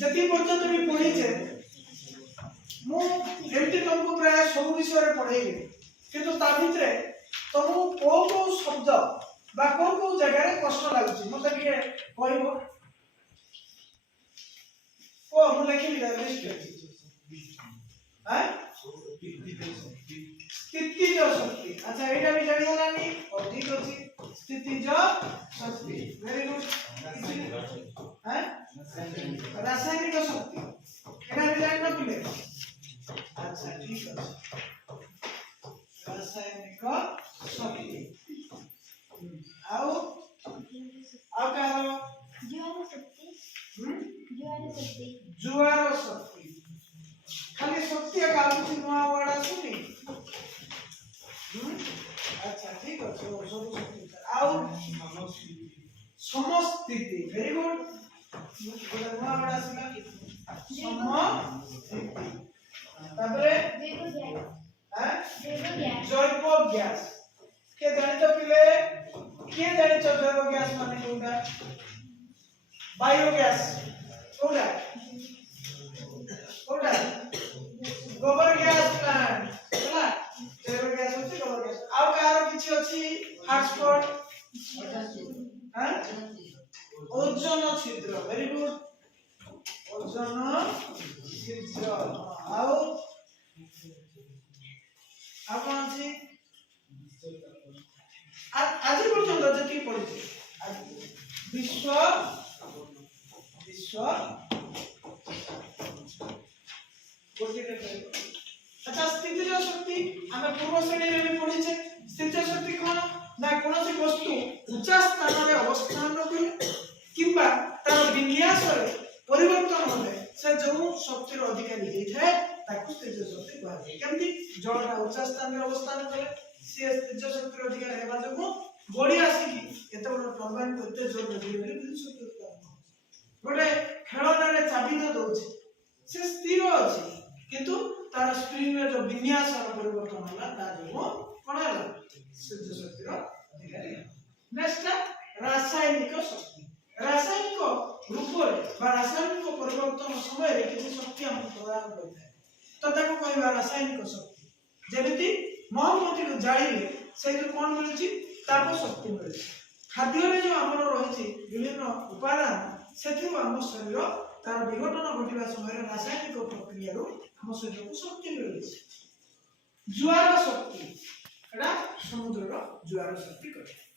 जति पर्यंत भी पढ़ी छे मु एमती तुमको प्राय सब विषय रे पढ़ेइली किंतु ता भितरे तुमको को शब्द बा को जगह रे कष्ट लागुची मते के कहबो ओ मु लिखिली लिस्ट हां स्थितिज शक्ति अच्छा एटा भी जानि गलानी और ठीक अछि स्थितिज शक्ति वेरी गुड हां रासायनिक शक्ति एटा भी जानि न पिले अच्छा ठीक अछि रासायनिक शक्ति आओ कहो जुआर शक्ति जुआर शक्ति खाली शक्ति का कुछ नया वर्ड आसुनी अच्छा ठीक है सब शक्ति आओ समस्थिति वेरी गुड गोटे नया वर्ड आसीला समस्थिति तापरे जैव गैस के जानित पिले के जानित जैव गैस माने कोनटा बायोगैस कोनटा कोनटा गोबर गैस प्लांट ହେଲା जैव गैस होची गोबर गैस आउ कार किछि अछि हॉटस्पॉट हां ओजोन छिद्र वेरी गुड ओजोन छिद्र आउ कौन अछि आज पर्यंत जति पढिছে विश्व विश्व अच्छा स्थितिज शक्ति हमें पूर्व श्रेणी में भी पढ़िছে स्थितिज शक्ति कोन ना कोनोसी वस्तु ऊंचा स्थान रे अवस्थान कले किबा तार विन्यास रे परिवर्तन होले से जो शक्ति रो अधिकारी हेथाय ताकू स्थितिज शक्ति कहै छै केमति जलरा ऊंचा स्थान रे अवस्थान कले से स्थितिज शक्ति रो अधिकारी हेबा जो बॉडी आसी की एते बड़ टर्बाइन को एते जोर दे बोली शक्ति उत्पन्न गोटे खेलना रे चाबी न दोछ से स्थिर अछि किंतु तार स्प्रिंग रे जो विन्यास रो परिवर्तन होला ता जो कोन होला स्थितिज शक्ति रो अधिकारी नेक्स्ट रासायनिक शक्ति रासायनिक रूप रे रासायनिक परिवर्तन समय रे किछि शक्ति हम प्रदान करथाय तो ताको कहबा रासायनिक शक्ति जेमिति मोमबत्ती को जाळिले से जो कोन मिलुची ताको शक्ति मिलुची खाद्य रे जो हमर रहिछि विभिन्न उपादान सेथि हम शरीर तार विघटन घटिबा समय रासायनिक प्रक्रिया रो हम शरीर को शक्ति मिलुची जुआर शक्ति एडा समुद्र रो जुआर शक्ति कहै